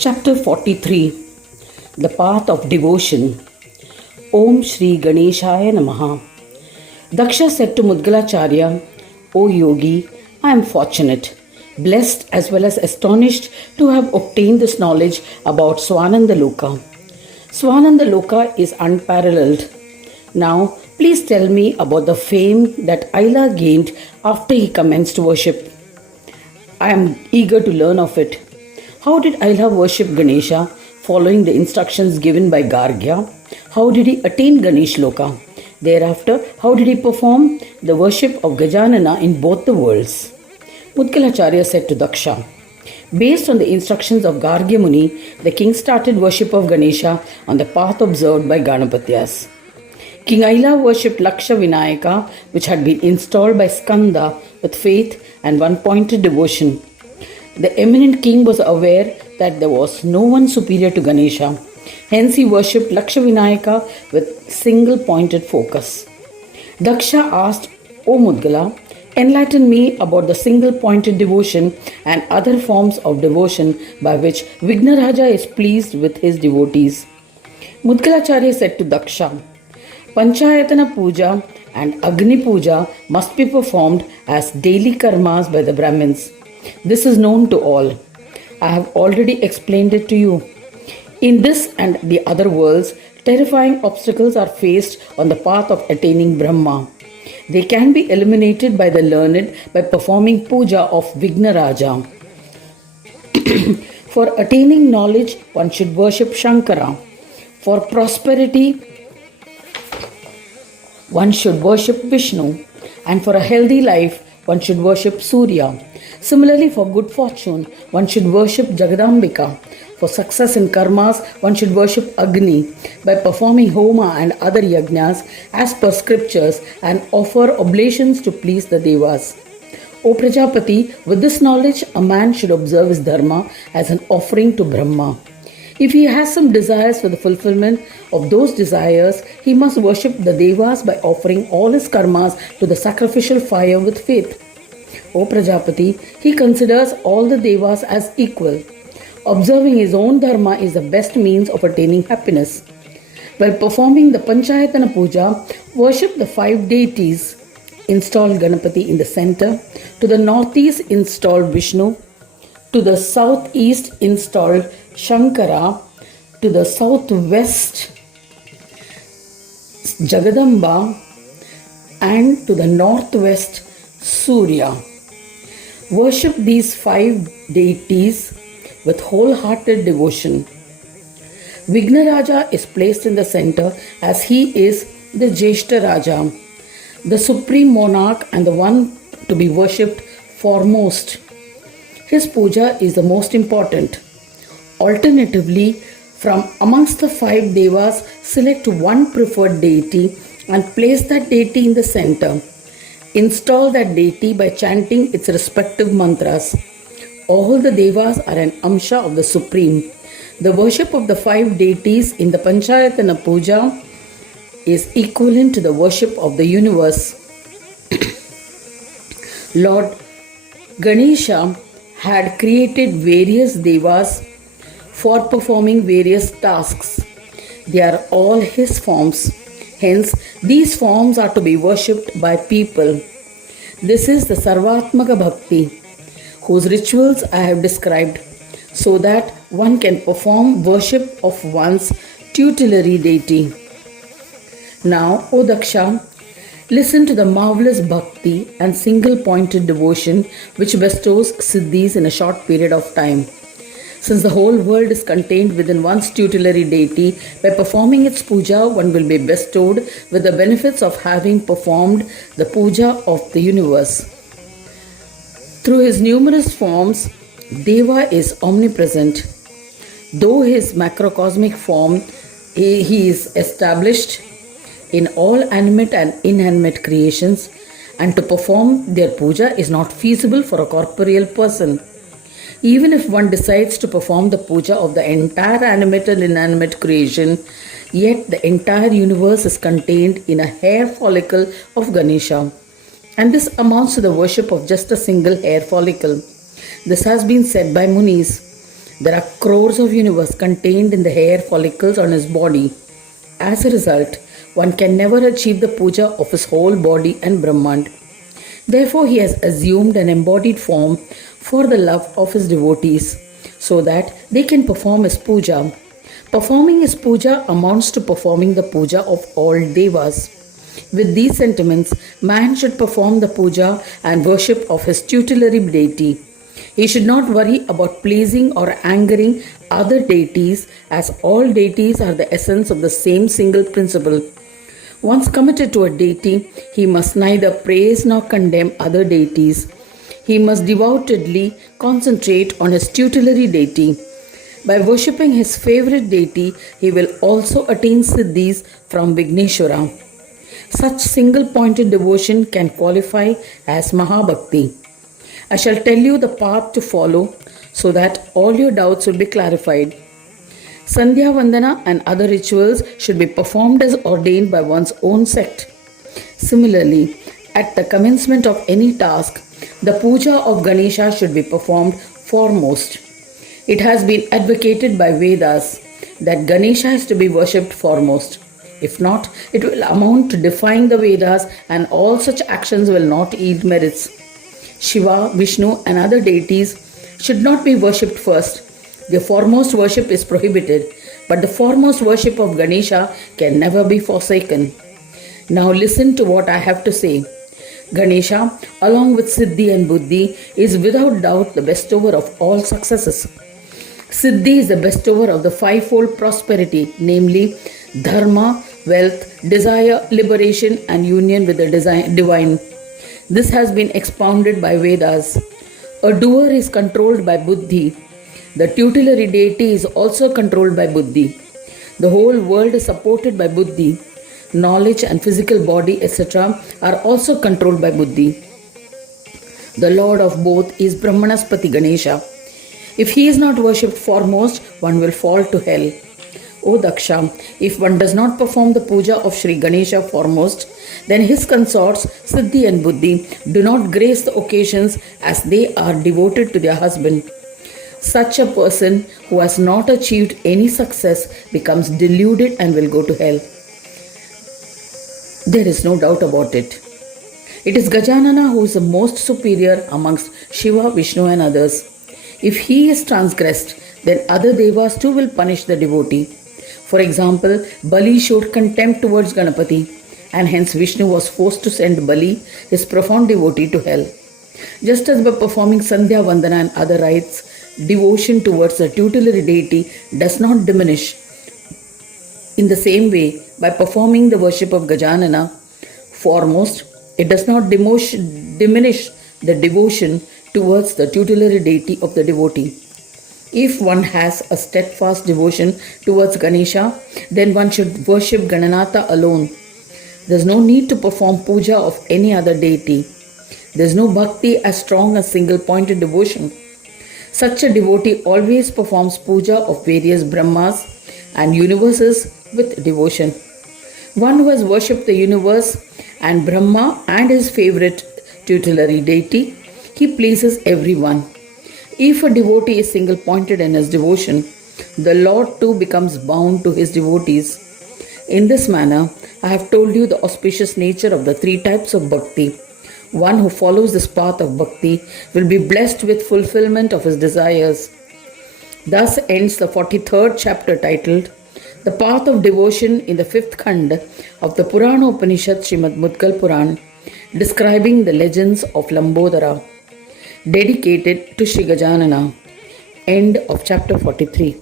Chapter 43 The Path of Devotion. Om Shri Ganeshaya Namaha. Daksha said to Mudgalacharya, O Yogi, I am fortunate, blessed as well as astonished to have obtained this knowledge about Swananda Loka. Swananda Loka is unparalleled. Now, please tell me about the fame that Aila gained after he commenced worship. I am eager to learn of it. How did Aila worship Ganesha following the instructions given by Gargya? How did he attain Ganesh Loka? Thereafter, how did he perform the worship of Gajanana in both the worlds? Mudgalacharya said to Daksha, based on the instructions of Gargya Muni, the king started worship of Ganesha on the path observed by Ganapatyas. King Aila worshipped Laksha Vinayaka, which had been installed by Skanda with faith and one-pointed devotion. The eminent king was aware that there was no one superior to Ganesha. Hence he worshipped Laksha Vinayaka with single-pointed focus. Daksha asked, O Mudgala, enlighten me about the single-pointed devotion and other forms of devotion by which Vignaraja is pleased with his devotees. Mudgalacharya said to Daksha, Panchayatana Puja and Agni Puja must be performed as daily karmas by the Brahmins. This is known to all. I have already explained it to you. In this and the other worlds, terrifying obstacles are faced on the path of attaining Brahma. They can be eliminated by the learned by performing puja of Vignaraja. For attaining knowledge, one should worship Shankara. For prosperity, one should worship Vishnu. And for a healthy life, one should worship Surya. Similarly, for good fortune, one should worship Jagadambika. For success in karmas, one should worship Agni by performing Homa and other yajnas as per scriptures and offer oblations to please the devas. O Prajapati, with this knowledge, a man should observe his dharma as an offering to Brahma. If he has some desires for the fulfillment of those desires, he must worship the devas by offering all his karmas to the sacrificial fire with faith. O Prajapati, he considers all the devas as equal. Observing his own dharma is the best means of attaining happiness. While performing the Panchayatana Puja, worship the 5 deities. Install Ganapati in the center. To the northeast, install Vishnu. To the southeast, install Shankara. To the southwest, Jagadamba. And to the northwest, Surya. Worship these 5 deities with wholehearted devotion. Vignaraja is placed in the center as he is the Jeshta Raja, the supreme monarch and the one to be worshipped foremost. His puja is the most important. Alternatively, from amongst the 5 devas, select one preferred deity and place that deity in the center. Install that deity by chanting its respective mantras. All the devas are an amsha of the Supreme. The worship of the 5 deities in the Panchayatana Puja is equivalent to the worship of the universe. Lord Ganesha had created various devas for performing various tasks. They are all his forms. Hence, these forms are to be worshipped by people. This is the Sarvatmaka Bhakti, whose rituals I have described, so that one can perform worship of one's tutelary deity. Now, O Daksha, listen to the marvelous bhakti and single-pointed devotion which bestows siddhis in a short period of time. Since the whole world is contained within one's tutelary deity, by performing its puja, one will be bestowed with the benefits of having performed the puja of the universe. Through his numerous forms, Deva is omnipresent. Though his macrocosmic form, he is established in all animate and inanimate creations, and to perform their puja is not feasible for a corporeal person. Even if one decides to perform the puja of the entire animate and inanimate creation, yet the entire universe is contained in a hair follicle of Ganesha. And this amounts to the worship of just a single hair follicle. This has been said by Munis. There are crores of universe contained in the hair follicles on his body. As a result, one can never achieve the puja of his whole body and Brahmand. Therefore, he has assumed an embodied form for the love of his devotees, so that they can perform his puja. Performing his puja amounts to performing the puja of all devas. With these sentiments, man should perform the puja and worship of his tutelary deity. He should not worry about pleasing or angering other deities, as all deities are the essence of the same single principle. Once committed to a deity, he must neither praise nor condemn other deities. He must devotedly concentrate on his tutelary deity. By worshipping his favorite deity, he will also attain siddhis from Vigneshwara. Such single-pointed devotion can qualify as Mahabhakti. I shall tell you the path to follow so that all your doubts will be clarified. Sandhya Vandana and other rituals should be performed as ordained by one's own sect. Similarly, at the commencement of any task, the puja of Ganesha should be performed foremost. It has been advocated by Vedas that Ganesha is to be worshipped foremost. If not, it will amount to defying the Vedas, and all such actions will not yield merits. Shiva, Vishnu, and other deities should not be worshipped first. Their foremost worship is prohibited, but the foremost worship of Ganesha can never be forsaken. Now listen to what I have to say. Ganesha, along with Siddhi and Buddhi, is without doubt the bestower of all successes. Siddhi is the bestower of the fivefold prosperity, namely dharma, wealth, desire, liberation, and union with the divine. This has been expounded by Vedas. A doer is controlled by Buddhi. The tutelary deity is also controlled by Buddhi. The whole world is supported by Buddhi. Knowledge and physical body, etc., are also controlled by Buddhi. The Lord of both is Brahmanaspati Ganesha. If he is not worshipped foremost, one will fall to hell. O Daksha, if one does not perform the puja of Sri Ganesha foremost, then his consorts, Siddhi and Buddhi, do not grace the occasions, as they are devoted to their husband. Such a person who has not achieved any success becomes deluded and will go to hell. There is no doubt about it. It is Gajanana who is the most superior amongst Shiva, Vishnu and others. If he is transgressed, then other devas too will punish the devotee. For example, Bali showed contempt towards Ganapati, and hence Vishnu was forced to send Bali, his profound devotee, to hell. Just as by performing Sandhya Vandana and other rites, devotion towards the tutelary deity does not diminish. In the same way, by performing the worship of Gajanana foremost, it does not diminish the devotion towards the tutelary deity of the devotee. If one has a steadfast devotion towards Ganesha, then one should worship Gananatha alone. There is no need to perform puja of any other deity. There is no bhakti as strong as single-pointed devotion. Such a devotee always performs puja of various Brahmas and universes with devotion. One who has worshipped the universe and Brahma and his favorite tutelary deity, he pleases everyone. If a devotee is single-pointed in his devotion, the Lord too becomes bound to his devotees. In this manner, I have told you the auspicious nature of the three types of bhakti. One who follows this path of bhakti will be blessed with fulfillment of his desires. Thus ends the 43rd chapter titled The Path of Devotion in the 5th Khand of the Purana Upanishad Srimad Mudgal Puran, describing the legends of Lambodara, dedicated to Sri Gajanana. End of chapter 43.